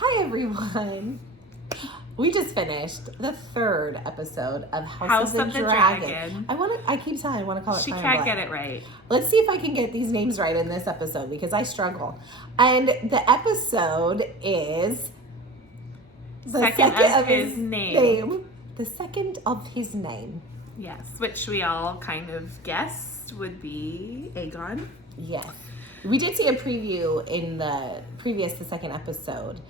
Hi everyone. We just finished the 3rd episode of House of the Dragon. I keep saying I want to call it. She can't get it right. Let's see if I can get these names right in this episode because I struggle. And the episode is the second of his name. The second of his name. Yes, which we all kind of guessed would be Aegon. Yes. We did see a preview in the second episode.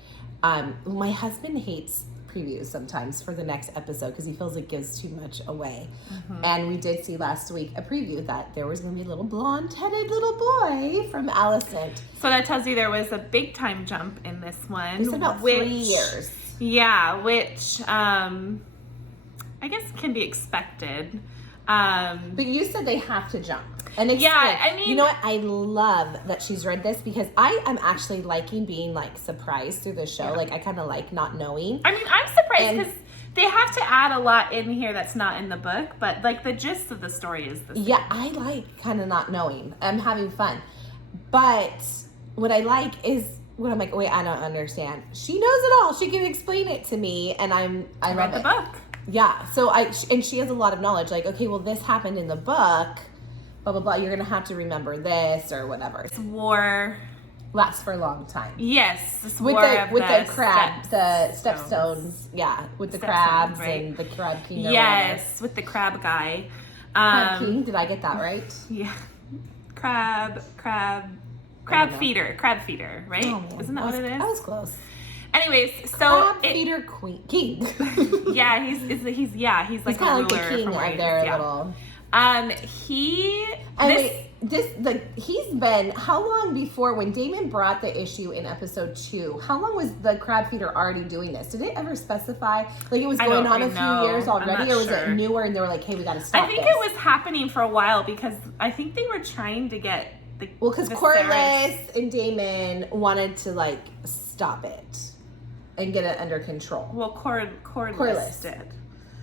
My husband hates previews sometimes for the next episode because he feels it gives too much away. Mm-hmm. And we did see last week a preview that there was going to be a little blonde-headed little boy from Alicent. So that tells you there was a big time jump in this one. It's about 3 years. Yeah, which I guess can be expected. But you said they have to jump. And it's I mean, you know what? I love that she's read this because I am actually liking being like surprised through the show. Yeah. Like I kind of like not knowing. I mean, I'm surprised because they have to add a lot in here that's not in the book, but like the gist of the story is the same. Yeah, I like kind of not knowing. I'm having fun. But what I like is when I'm like, wait, I don't understand. She knows it all. She can explain it to me, and I love the it. book. Yeah. So and she has a lot of knowledge. Like, okay, well, this happened in the book. Blah, blah, blah. You're going to have to remember this or whatever. This war lasts for a long time. Yes. This with war the crab, the stepstones. Yeah. With the crabs right? And the crab king. Yes. With the crab guy. Crab king. Did I get that right? Yeah. Crab feeder, right? Oh, Isn't that what it is? I was close. Anyways, so crab feeder king. Yeah, he's like he's a ruler like the king from of their little. He's been, how long before, when Daemon brought the issue in episode 2, how long was the crab feeder already doing this? Did it ever specify? Like it was going on a few years already, or was it newer and they were like, hey, we got to stop I think it was happening for a while because I think they were trying to get because Corlys and Daemon wanted to like stop it and get it under control. Well, Corlys did.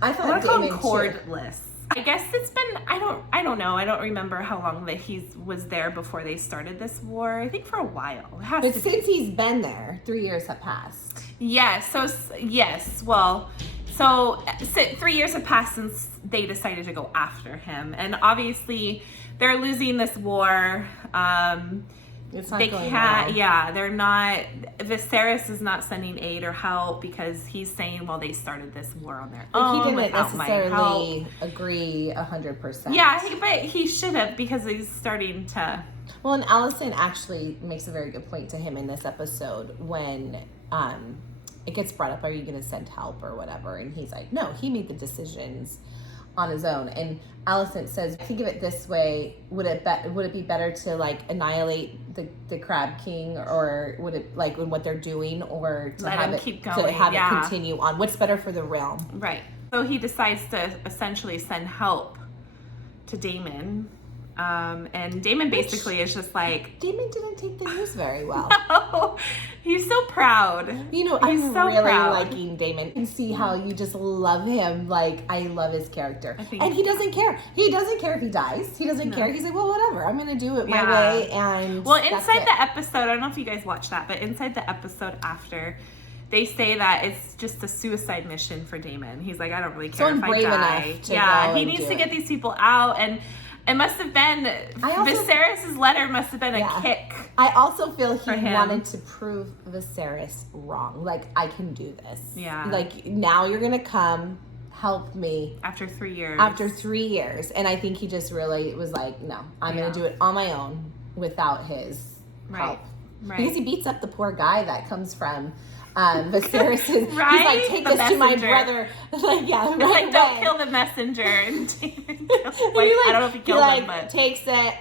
I thought Daemon Cordless. I guess it's been, I don't know. I don't remember how long that he was there before they started this war. I think for a while. But since he's been there, 3 years have passed. Yeah, so 3 years have passed since they decided to go after him. And obviously they're losing this war. It's not going well. Yeah, they're not. Viserys is not sending aid or help because he's saying, well, they started this war on their own. He didn't without necessarily my help. agree 100%. Yeah, but he should have because he's starting to. Well, and Alicent actually makes a very good point to him in this episode when it gets brought up, are you going to send help or whatever? And he's like, no, he made the decisions on his own. And Alicent says, think of it this way, would it be better to like annihilate the crab king, or would it like in what they're doing, or to have it keep going, to have it continue on? What's better for the realm? Right. So he decides to essentially send help to Daemon. And Daemon basically is just like... Daemon didn't take the news very well. No, he's so proud. You know, I'm so really liking Daemon. You can see how you just love him. Like, I love his character. And he doesn't care. He doesn't care if he dies. He doesn't care. He's like, well, whatever. I'm going to do it my way. And well, inside the episode, I don't know if you guys watched that, but inside the episode after... They say that it's just a suicide mission for Daemon. He's like, I don't really care if I die. He needs to get these people out, and it must have been Viserys' letter must have been a kick. I also feel he wanted to prove Viserys wrong. Like, I can do this. Yeah. Like, now you're gonna come help me after 3 years. After 3 years, and I think he just really was like, no, I'm gonna do it on my own without his help. Right. Because he beats up the poor guy that comes from. Viserys is, he's like, take this to my brother. Like, don't kill the messenger. And I don't know if he killed him, but takes it,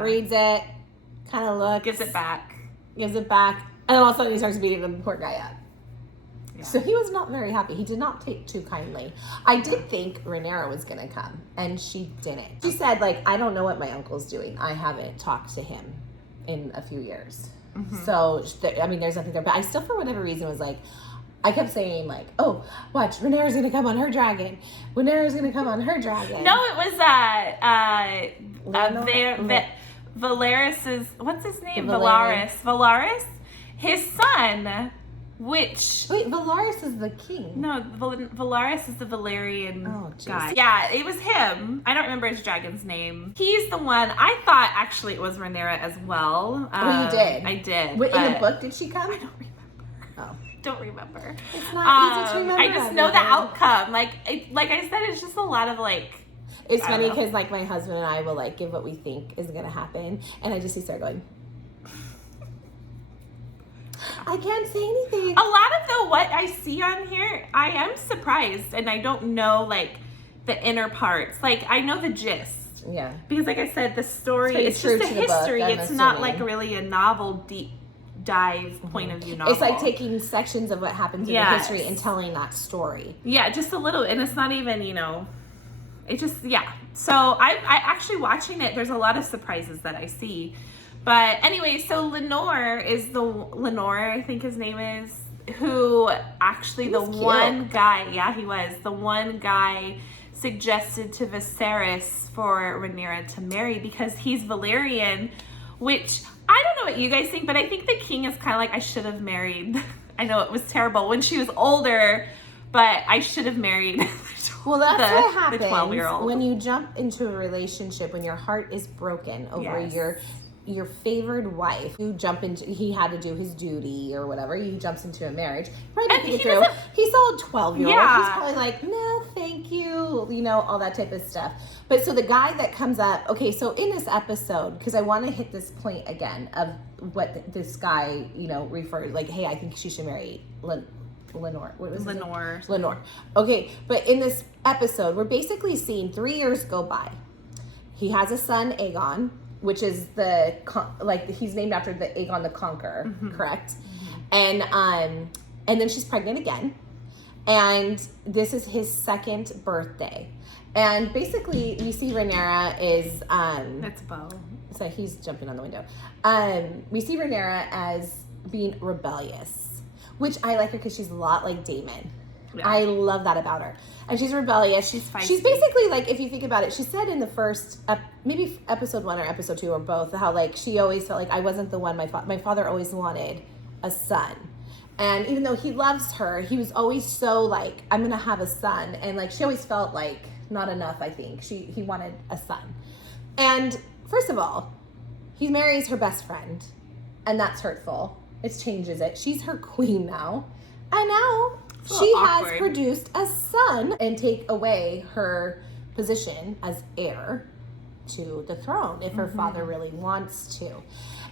reads it, kind of looks, gives it back, and then all of a sudden he starts beating the poor guy up. Yeah. So he was not very happy. He did not take too kindly. I did think Rhaenyra was going to come, and she didn't. She said, like, I don't know what my uncle's doing. I haven't talked to him in a few years. Mm-hmm. So, I mean, there's nothing there. But I still, for whatever reason, was like, I kept saying, like, oh, watch, Rhaenyra's going to come on her dragon. Rhaenyra's going to come on her dragon. No, it was Valeris's, what's his name? Valaris. His son Which... Wait, Valaris is the king. No, Valaris is the Valyrian guy. Geez. Yeah, it was him. I don't remember his dragon's name. He's the one. I thought actually it was Rhaenyra as well. Oh, you did? I did. Wait, in the book, did she come? I don't remember. Oh. Don't remember. It's not easy to remember. I just know the outcome. Like I said, it's just a lot of like... It's funny because like my husband and I will like give what we think is going to happen. And I just see Sarah going... I can't say anything. A lot of what I see on here, I am surprised, and I don't know like the inner parts. Like I know the gist. Yeah. Because like I said, the story, it's just a history. It's not like really a novel deep dive point of view novel. It's like taking sections of what happens in the history and telling that story. Yeah, just a little, and it's not even, it just, yeah. So I actually watching it, there's a lot of surprises that I see. But anyway, so Lenore, I think his name is, who actually the one guy, he was, the one guy suggested to Viserys for Rhaenyra to marry because he's Valyrian, which I don't know what you guys think, but I think the king is kind of like, I should have married. I know it was terrible when she was older, but I should have married. Well, that's what happens 12-year-old. When you jump into a relationship, when your heart is broken over your favored wife. You jump into, he had to do his duty or whatever. He jumps into a marriage. Right, and he saw a 12-year-old. Yeah. He's probably like, no, thank you. All that type of stuff. But so the guy that comes up, okay, so in this episode, because I want to hit this point again of what this guy, refers, like, hey, I think she should marry Lenore. What was it? Lenore. Okay, but in this episode, we're basically seeing 3 years go by. He has a son, Aegon, which is he's named after the Aegon the Conqueror, correct? Mm-hmm. And then she's pregnant again, and this is his second birthday, and basically we see Rhaenyra is that's Bo. So he's jumping on the window. We see Rhaenyra as being rebellious, which I like her because she's a lot like Daemon. Yeah. I love that about her. And she's rebellious. She's feisty. She's basically like, if you think about it, she said in the first, maybe episode 1 or episode 2 or both, how like she always felt like I wasn't the one. My father always wanted a son. And even though he loves her, he was always so like, I'm going to have a son. And like, she always felt like not enough, I think. He wanted a son. And first of all, he marries her best friend. And that's hurtful. It changes it. She's her queen now. And now she has produced a son and take away her position as heir to the throne if her father really wants to.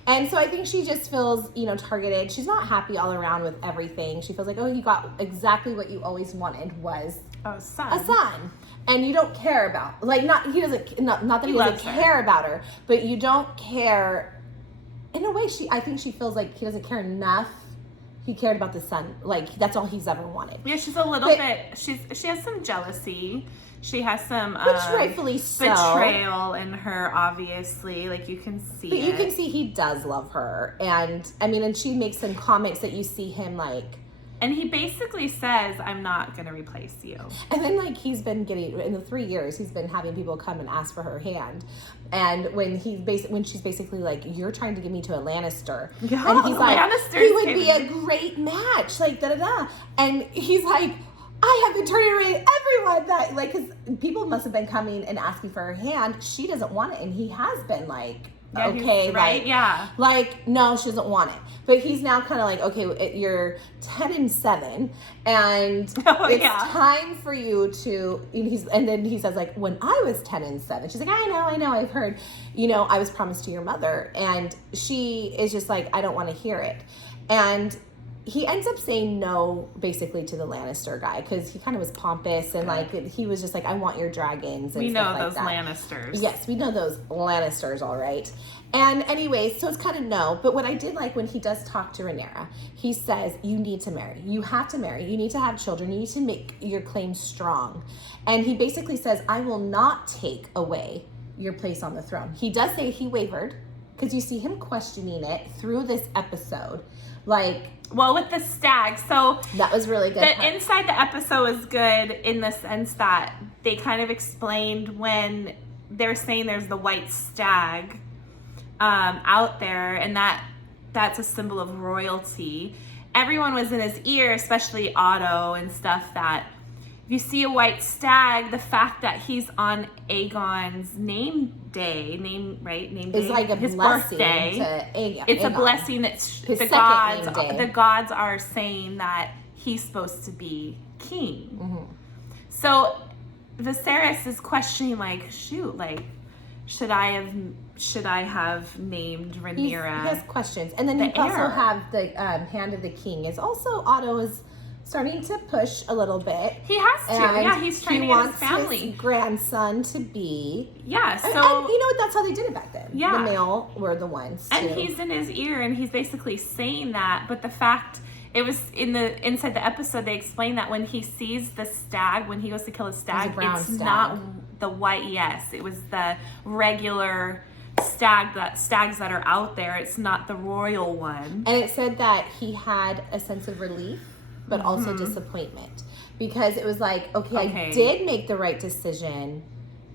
And so I think she just feels, targeted. She's not happy all around with everything. She feels like, oh, you got exactly what you always wanted was a son. And you don't care about, like, not that he doesn't care about her, but you don't care. In a way, I think she feels like he doesn't care enough. He cared about the son. Like, that's all he's ever wanted. Yeah, she's a little bit, she has some jealousy. She has some which rightfully so. Betrayal in her, obviously. Like, you can see But you can see he does love her. And, and she makes some comments that you see him, like... And he basically says, I'm not going to replace you. And then, like, he's been getting... In the 3 years, he's been having people come and ask for her hand. And when she's basically like, you're trying to get me to a Lannister. Yeah, and he's like, Lannisters he would be a great match. Like, da-da-da. And he's like... I have been turning away everyone that, like, because people must have been coming and asking for her hand. She doesn't want it, and he has been like, okay, right, like, yeah, like, no, she doesn't want it. But he's now kind of like, okay, you're 10-7, and it's time for you to. And then he says, like, when I was 10-7, she's like, I know, I've heard, I was promised to your mother, and she is just like, I don't want to hear it, and. He ends up saying no, basically, to the Lannister guy because he kind of was pompous and like he was just like, "I want your dragons." And we know those Lannisters. Yes, we know those Lannisters, all right. And anyways, so it's kind of no. But what I did like when he does talk to Rhaenyra, he says, "You need to marry. You have to marry. You need to have children. You need to make your claim strong." And he basically says, "I will not take away your place on the throne." He does say he wavered because you see him questioning it through this episode, like. Well, with the stag, so that was really good. The inside the episode is good in the sense that they kind of explained when they're saying there's the white stag out there, and that's a symbol of royalty. everyone was in his ear, especially Otto and stuff, that if you see a white stag, the fact that he's on Aegon's name day, is like a his blessing birthday. To Aegon. It's a blessing that the gods are saying that he's supposed to be king. Mm-hmm. So Viserys is questioning, like, shoot, like, should I have named Rhaenyra? He has questions, and then you also have the Hand of the King. Is also Otto is starting to push a little bit. He has to. Yeah, he's trying to get his family. His grandson to be. Yeah, so and you know what? That's how they did it back then. Yeah, the male were the ones. And he's in his ear, and he's basically saying that. But the fact, it was inside the episode, they explained that when he sees the stag, when he goes to kill a stag, it's not the white. Yes, it was the regular stags that are out there. It's not the royal one. And it said that he had a sense of relief, but also disappointment, because it was like, okay, I did make the right decision,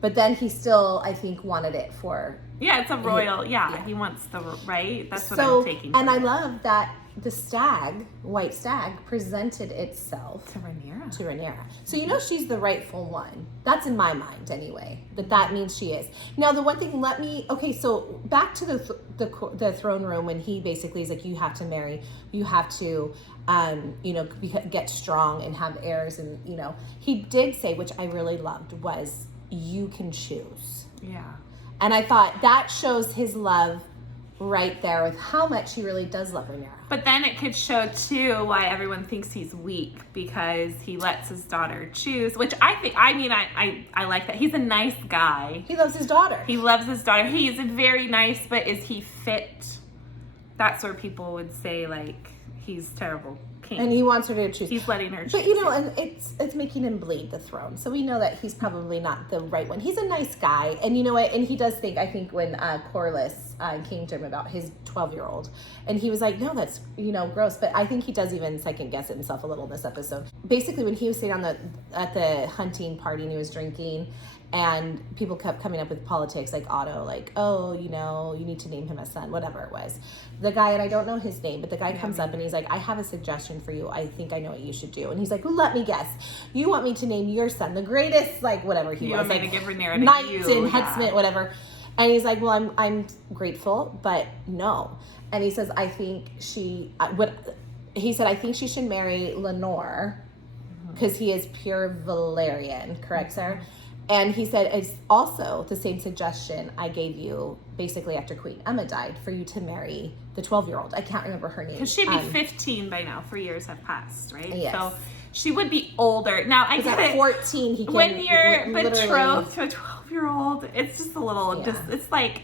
but then he still, I think, wanted it for. Yeah, it's a royal. He wants the right. That's what I'm taking. And I love that the white stag, presented itself to Rhaenyra. So you know she's the rightful one. That's in my mind anyway. That means she is. Now the one thing, so back to the throne room, when he basically is like, you have to marry, you have to, get strong and have heirs, and he did say, which I really loved, was you can choose. Yeah. And I thought that shows his love right there with how much he really does love Rhaenyra. But then it could show too why everyone thinks he's weak, because he lets his daughter choose, which I like that. He's a nice guy. He loves his daughter. He loves his daughter. He's very nice, but is he fit? That's where people would say, like, he's terrible king. And he wants her to choose. He's letting her choose. But and it's making him bleed the throne. So we know that he's probably not the right one. He's a nice guy. And you know what? And he does think, I think when Corlys came to him about his 12-year-old, and he was like, no, that's, gross. But I think he does even second guess himself a little in this episode. Basically, when he was sitting at the hunting party and he was drinking, and people kept coming up with politics, like Otto, like, oh, you need to name him a son, whatever it was. The guy, and I don't know his name, but the guy comes up and he's like, I have a suggestion for you. I think I know what you should do. And he's like, well, let me guess. You want me to name your son the greatest, like, whatever he was, like, knight and headsman, whatever. And he's like, well, I'm grateful, but no. And he says, I think she should marry Lenore, because he is pure Valyrian, correct, Sarah? And he said, it's also the same suggestion I gave you basically after Queen Emma died, for you to marry the 12-year-old. I can't remember her name. Because she'd be 15 by now. 3 years have passed, right? Yes. So she would be older. Now, I get it. At 14, he can when you're betrothed to a 12-year-old, it's just a little, it's like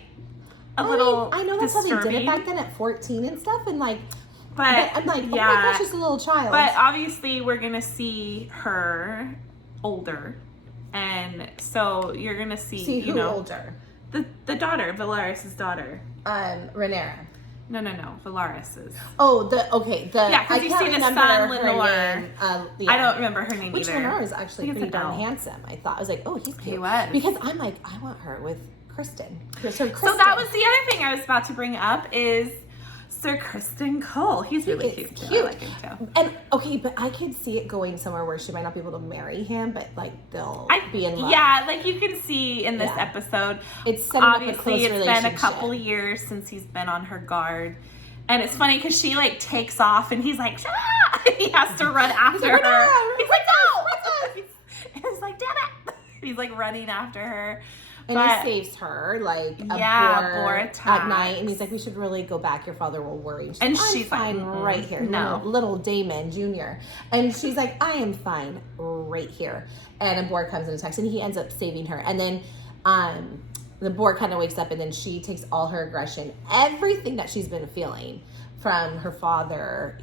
a little I know that's disturbing. how they did it back then at 14 and stuff. And like, but I'm like, oh my gosh, she's a little child. But obviously, we're going to see her older. And so you're going to see who older? The daughter, Viserys' daughter. Rhaenyra. No, Viserys'. Oh, because you see the son, Lenore. I don't remember her name Which either. Lenore is actually pretty darn handsome. I thought. I was like, oh, he's cute. He was. Because I'm like, I want her with Kristen. So that was the other thing I was about to bring up is Sir Criston Cole. He's really cute. I like him too. And but I could see it going somewhere where she might not be able to marry him, but like they'll be in love. Yeah, like you can see in this episode. It's obviously it's been a couple of years since he's been on her guard. And it's funny because she like takes off and he's like, ah! He has to run after her. He's like, no! He's like, damn it! He's like running after her. And he saves her, like, a boar at night. And he's like, we should really go back. Your father will worry. She's fine right here. No. Little Daemon Jr. And she's like, I am fine right here. And a boar comes and attacks. And he ends up saving her. And then the boar kind of wakes up. And then she takes all her aggression, everything that she's been feeling from her father,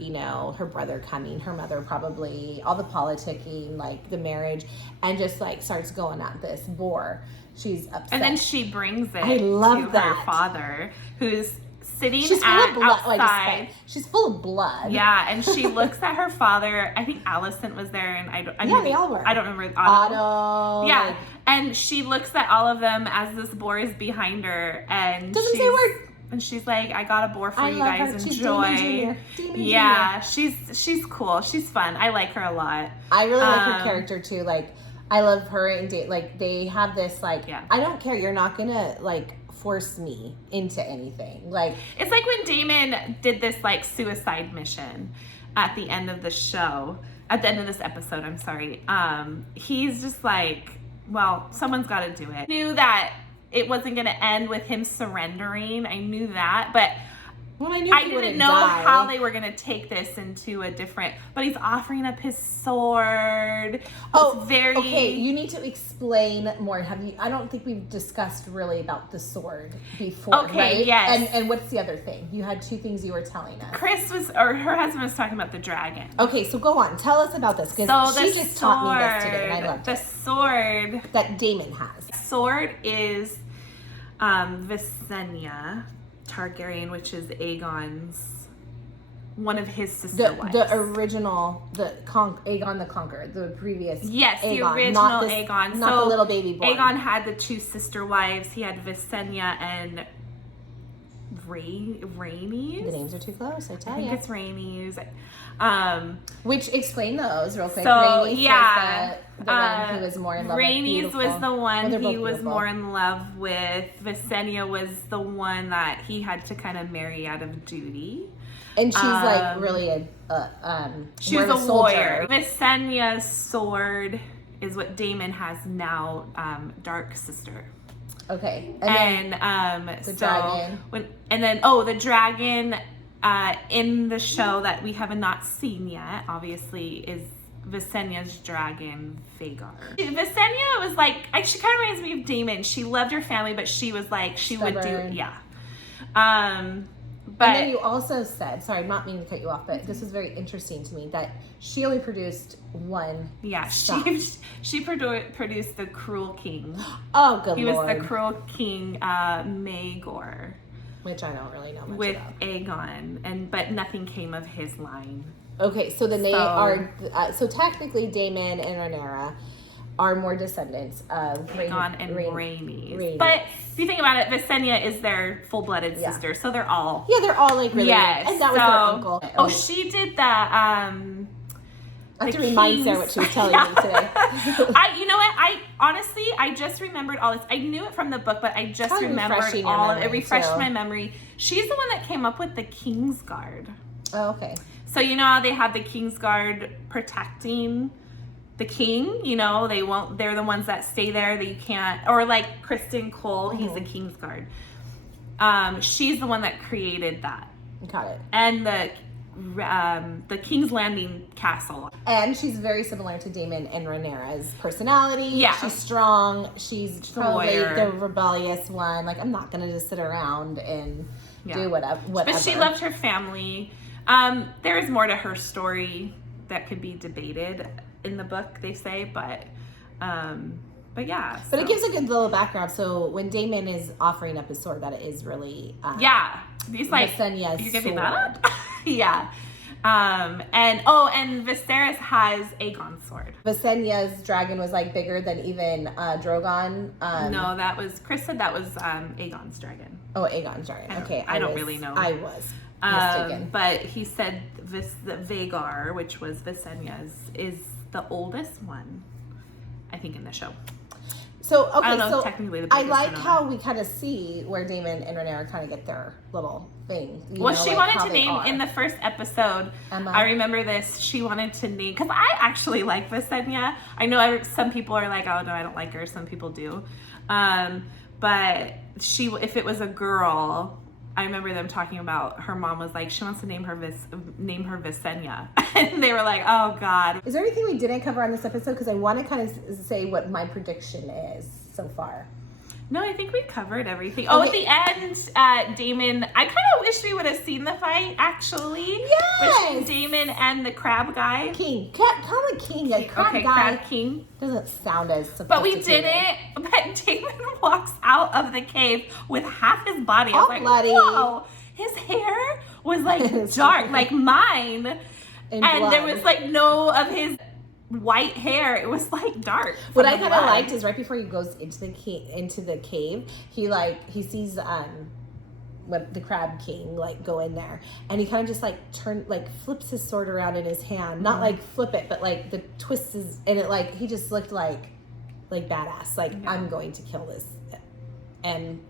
her brother coming, her mother probably, all the politicking, like the marriage, and just like starts going at this boar. She's upset. And then she brings it to her father, who's sitting outside. She's full of blood. Yeah, and she looks at her father. I think Alicent was there, and they all were. I don't remember. Otto. Yeah, like, and she looks at all of them as this boar is behind her, and doesn't say a word. And she's like, I got a boar for you love guys. her. She's Enjoy. Daemon Yeah, Jr. she's cool. She's fun. I like her a lot. I really like her character too. Like, I love her and like they have this like, I don't care. You're not gonna like force me into anything. Like, it's like when Daemon did this like suicide mission at the end of the show, at the end of this episode. I'm sorry. He's just like, well, someone's got to do it. I knew that it wasn't going to end with him surrendering. I knew that, but I didn't know how they were going to take this into a different, but he's offering up his sword. Okay. You need to explain more. I don't think we've discussed really about the sword before. Okay. Right? Yes. And what's the other thing? You had two things you were telling us. Her husband was talking about the dragon. Okay. So go on. Tell us about this. Because she just taught me this today and I loved it. The sword that Daemon has. The sword is Visenya Targaryen, which is Aegon's, one of his sister wives. The original, Aegon the Conqueror, the previous Yes, Aegon, the original Aegon. Not the little baby boy. Aegon had the two sister wives. He had Visenya and Rhaenys. The names are too close, I tell you. I think it's Rhaenys. Which, explain those real quick. So, Rhaenys yeah. was the one who was more in love with. Rhaenys was the one he was beautiful. more in love with. Visenya was the one that he had to kind of marry out of duty. And she's like really she was a warrior. Visenya's sword is what Daemon has now, Dark Sister. Okay. And the dragon. The dragon in the show that we have not seen yet, obviously, is Visenya's dragon, Vhagar. Visenya was like, she kind of reminds me of Daemon. She loved her family, but she was like, she stubborn. would do, yeah. But and then you also said, sorry, I'm not meaning to cut you off, but this was very interesting to me, that she only produced one. Yeah, she produced the Cruel King. Oh, good He Lord. was the Cruel King, Maegor. Which I don't really know much with about. Aegon, but nothing came of his line. Okay, so then they are, so technically Daemon and Rhaenyra are more descendants of Aegon and Rhaenys. But if you think about it, Visenya is their full-blooded sister, so they're all... Yeah, they're all like really... Yes. And that was their uncle. Oh, she did the... I have to remind Sarah what she was telling me today. You know what? I just remembered all this. I knew it from the book, but I just remembered all of it. It refreshed my memory. She's the one that came up with the Kingsguard. Oh, okay. So you know how they have the Kingsguard protecting the king? You know, they're the ones that stay there that you can't, or like Kristen Cole, he's the Kingsguard. She's the one that created that. Got it. And the King's Landing castle. And she's very similar to Daemon and Rhaenyra's personality. Yeah. She's strong. She's probably the rebellious one. Like, I'm not going to just sit around and do whatever. But she loved her family. There is more to her story that could be debated in the book, they say, but yeah. But it gives a good little background. So when Daemon is offering up his sword, that it is really he's like, Visenya's you giving that up? Yeah. And Viserys has Aegon's sword. Visenya's dragon was like bigger than even Drogon. No, Chris said that was Aegon's dragon. Oh, Aegon's dragon. I don't really know. I was mistaken. But he said the Vhagar, which was Visenya's, is the oldest one, I think, in the show. So, okay, I don't know technically the I like how we kind of see where Daemon and Rhaenyra kind of get their little thing. She wanted to name, in the first episode, Emma. I remember this, she wanted to name, because I actually like Visenya. I know some people are like, oh, no, I don't like her. Some people do. But if it was a girl, I remember them talking about, her mom was like, she wants to name her Visenya. And they were like, oh God. Is there anything we didn't cover on this episode? Because I want to kind of say what my prediction is so far. No, I think we covered everything. Okay. Oh, at the end, Daemon, I kind of wish we would have seen the fight, actually. Yes! Between Daemon and the crab guy. Call him King. A crab guy. Crab King. Doesn't sound as sophisticated. But we didn't. But Daemon walks out of the cave with half his body. I was like, bloody. Whoa. His hair was like dark, like mine. And there was like no of his white hair. It was like dark. What I kind of liked is right before he goes into the cave, he sees what the Crab King like go in there, and he kind of just like flips his sword around in his hand, not like flip it, but like the twist is, and it like he just looked like badass, like I'm going to kill this, and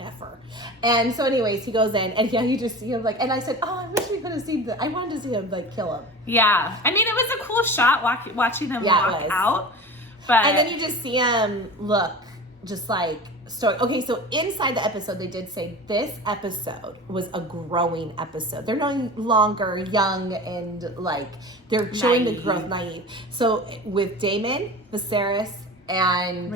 effer. And so anyways, he goes in, and you just see him like, and I said, oh, I wish we could have seen that. I wanted to see him like kill him. Yeah, I mean, it was a cool shot watching him walk out, but and then you just see him look just like story. Okay, so inside the episode, they did say this episode was a growing episode. They're no longer young and like they're showing the growth, naive. So with Daemon, Viserys, and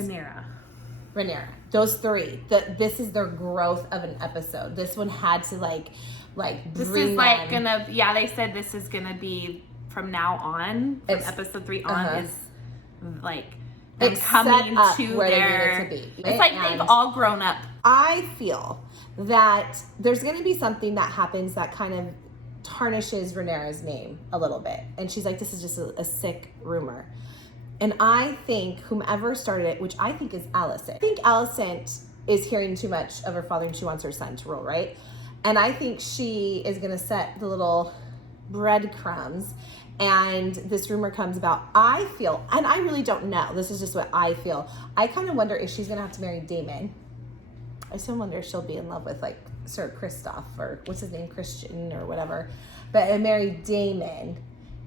Rhaenyra, those three, this is their growth of an episode. This one had to like this bring is like them. they said this is gonna be from now on, from episode 3 on is like them coming to where their, they needed to be. It's like they've all grown up. I feel that there's going to be something that happens that kind of tarnishes Rhaenyra's name a little bit. And she's like, this is just a sick rumor. And I think whomever started it, which I think is Alicent. I think Alicent is hearing too much of her father and she wants her son to rule, right? And I think she is going to set the little breadcrumbs, and this rumor comes about. I feel, and I really don't know, this is just what I feel, I kind of wonder if she's gonna have to marry Daemon. I still wonder if she'll be in love with like Sir Kristoff, or what's his name, Christian or whatever, but marry Daemon,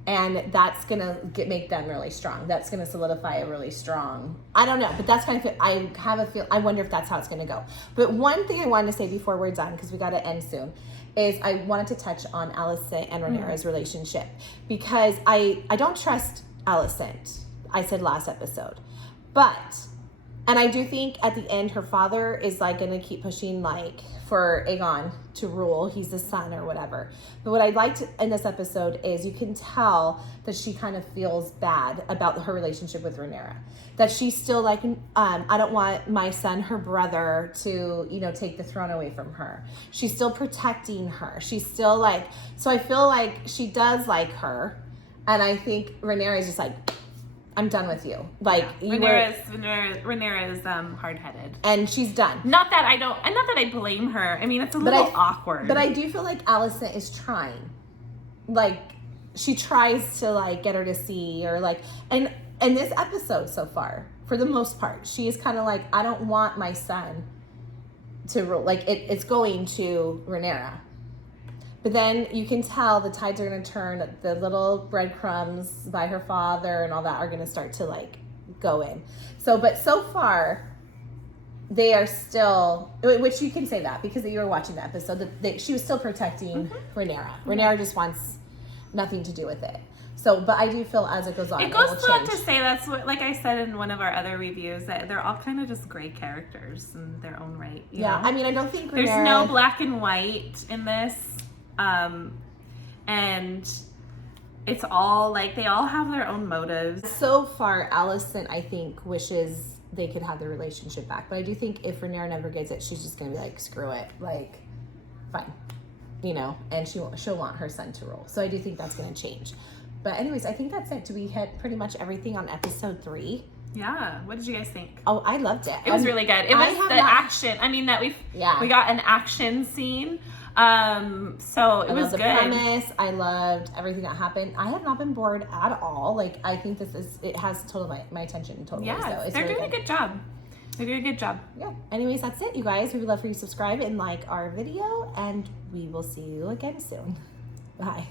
and that's gonna make them really strong. That's gonna solidify a really strong, I don't know, but that's kind of, I have a feel, I wonder if that's how it's gonna go. But one thing I wanted to say before we're done, because we got to end soon, is I wanted to touch on Alicent and Rhaenyra's relationship, because I don't trust Alicent. I said last episode, and I do think at the end her father is like going to keep pushing like for Aegon to rule. He's the son or whatever. But what I liked in this episode is you can tell that she kind of feels bad about her relationship with Rhaenyra. That she's still like, I don't want my son, her brother, to, take the throne away from her. She's still protecting her. She's still like, so I feel like she does like her. And I think Rhaenyra is just like, I'm done with you. Like, Rhaenyra is hard-headed, and she's done. Not that I blame her. I mean, it's a little awkward. But I do feel like Alicent is trying. Like, she tries to like get her to see, or like, and this episode so far, for the most part, she is kind of like, I don't want my son to rule. Like, it's going to Rhaenyra. But then you can tell the tides are going to turn. The little breadcrumbs by her father and all that are going to start to like go in. But so far, they are still, which you can say that because you were watching the episode, that she was still protecting Rhaenyra. Rhaenyra just wants nothing to do with it. But I do feel as it goes on, it goes on to say, that's what, like I said in one of our other reviews, that they're all kind of just gray characters in their own right. You know? I mean, I don't think there's no black and white in this. And it's all like, they all have their own motives. So far, Alicent, I think, wishes they could have their relationship back. But I do think if Rhaenyra never gets it, she's just going to be like, screw it. Like, fine. And she'll want her son to rule. So I do think that's going to change. But anyways, I think that's it. Do we hit pretty much everything on episode 3? Yeah. What did you guys think? Oh, I loved it. It was really good. It was action. I mean, we got an action scene. So it was good. I loved the premise. I loved everything that happened. I have not been bored at all. Like, I think it has totally my attention totally. Yeah, so they're really doing a good job. They're doing a good job. Yeah. Anyways, that's it, you guys. We would love for you to subscribe and like our video, and we will see you again soon. Bye.